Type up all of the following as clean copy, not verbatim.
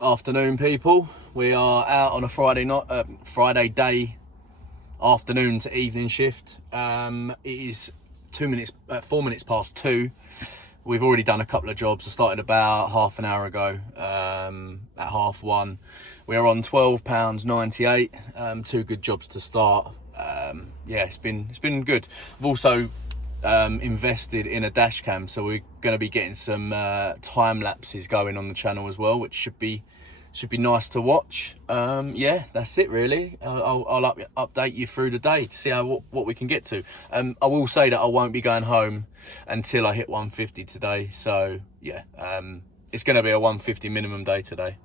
Afternoon, people. We are out on a Friday night, Friday day, afternoon to evening shift. It is 4 minutes past 2. We've already done a couple of jobs. I started about half an hour ago. At 1:30, we are on £12.98. Two good jobs to start. Yeah, it's been good. I've also invested in a Dashcam, so we're going to be getting some time lapses going on the channel as well, which should be nice to watch. Yeah, that's it really. I'll update you through the day to see what we can get to. I will say that I won't be going home until I hit 150 today, so yeah, it's going to be a 150 minimum day today.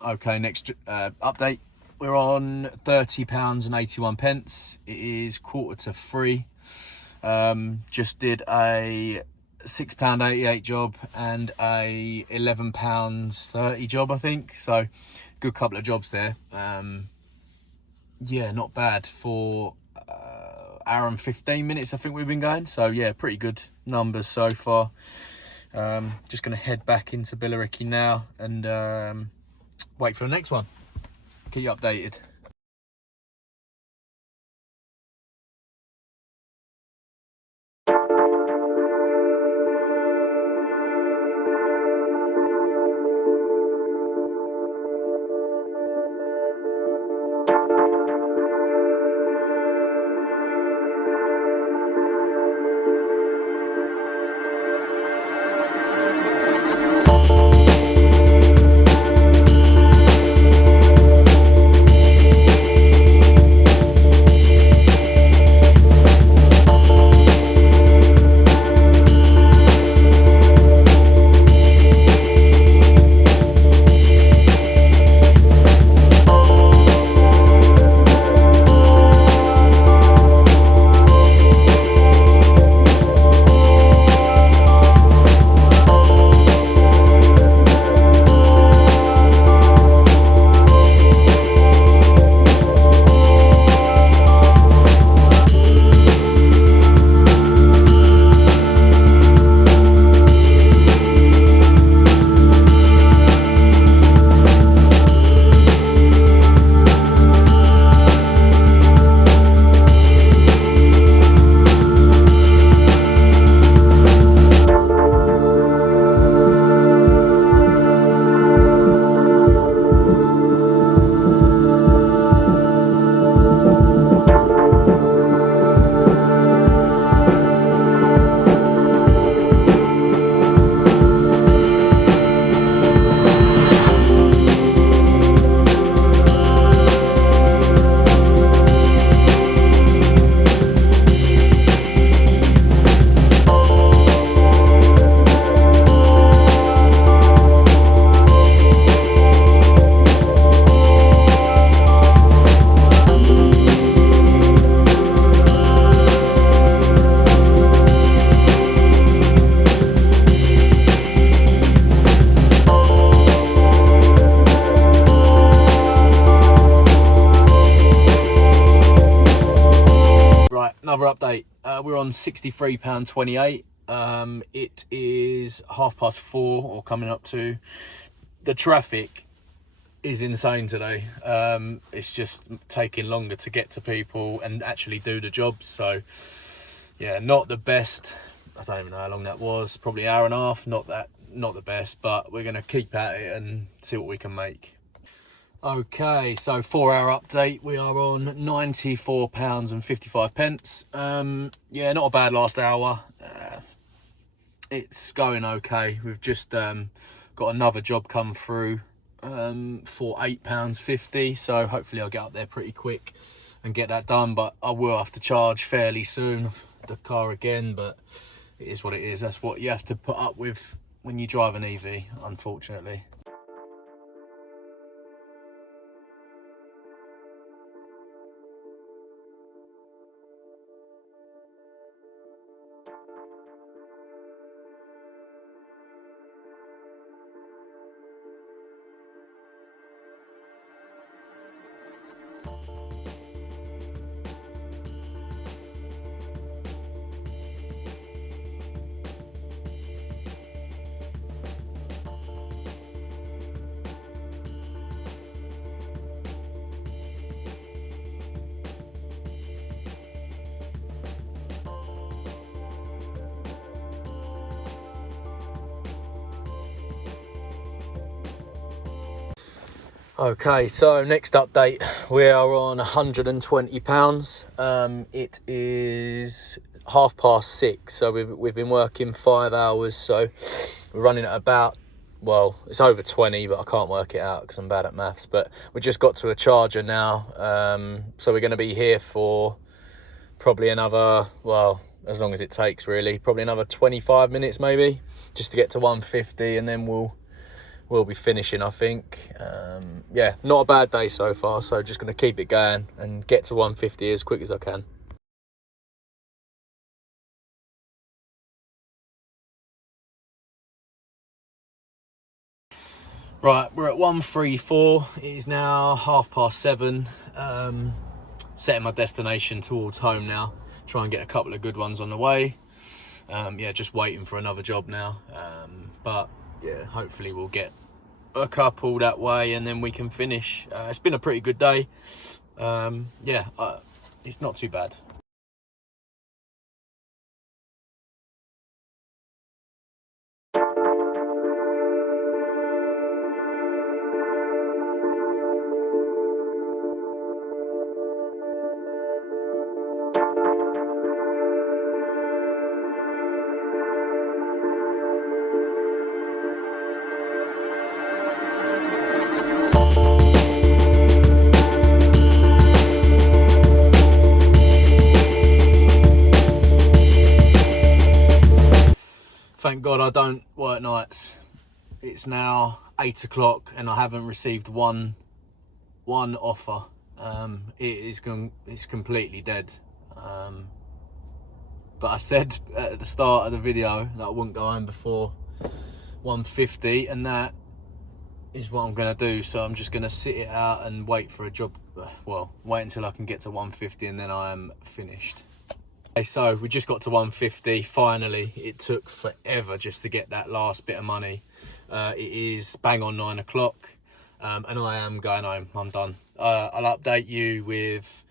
Okay, next update. We're on £30.81. It is 2:45. Just did a £6.88 job and a £11.30 job, I think. So good couple of jobs there. Yeah, not bad for hour and 15 minutes I think we've been going. So yeah, pretty good numbers so far. Just gonna head back into Billericay now and wait for the next one. Keep you updated. Right, another update. We're on £63.28. It is 4:30 or coming up to. The traffic is insane today. It's just taking longer to get to people and actually do the jobs. So yeah, not the best. I don't even know how long that was. Probably an hour and a half. Not the best, but we're gonna keep at it and see what we can make. Okay, so 4-hour update. We are on £94.55. Yeah, not a bad last hour. It's going okay. We've just got another job come through for £8.50. So hopefully I'll get up there pretty quick and get that done. But I will have to charge fairly soon the car again. But it is what it is. That's what you have to put up with when you drive an EV, unfortunately. Okay, so next update, we are on £120. It is 6:30, so we've been working 5 hours, so we're running at about, well, it's over 20, but I can't work it out because I'm bad at maths. But we just got to a charger now, so we're going to be here for probably another, well, as long as it takes really, probably another 25 minutes maybe, just to get to 150, and then we'll be finishing, I think. Yeah, not a bad day so far, so just going to keep it going and get to 150 as quick as I can. Right, we're at 134. It is now 7:30. Setting my destination towards home now. Try and get a couple of good ones on the way. Yeah, just waiting for another job now. But yeah, hopefully we'll get a couple that way and then we can finish. It's been a pretty good day. Yeah, it's not too bad. Thank God I don't work nights. It's now 8 o'clock and I haven't received one offer. It's completely dead. But I said at the start of the video that I wouldn't go home before 150, and that is what I'm gonna do. So I'm just gonna sit it out and wait for a job. Well, wait until I can get to 150 and then I am finished. Okay, so we just got to 150 finally. It took forever just to get that last bit of money. It is bang on 9 o'clock, and I am going home. I'm done. I'll update you with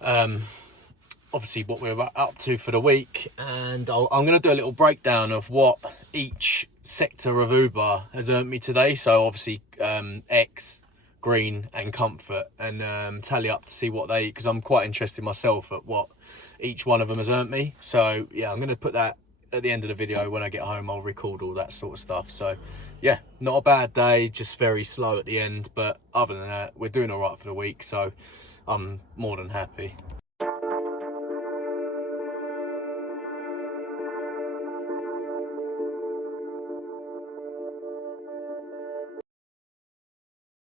obviously what we're up to for the week, and I'm going to do a little breakdown of what each sector of Uber has earned me today. So obviously X, Green and Comfort, and tally up to see what they, because I'm quite interested myself at what each one of them has earned me. So yeah, I'm going to put that at the end of the video. When I get home, I'll record all that sort of stuff. So yeah, not a bad day, just very slow at the end, but other than that, we're doing all right for the week, so I'm more than happy.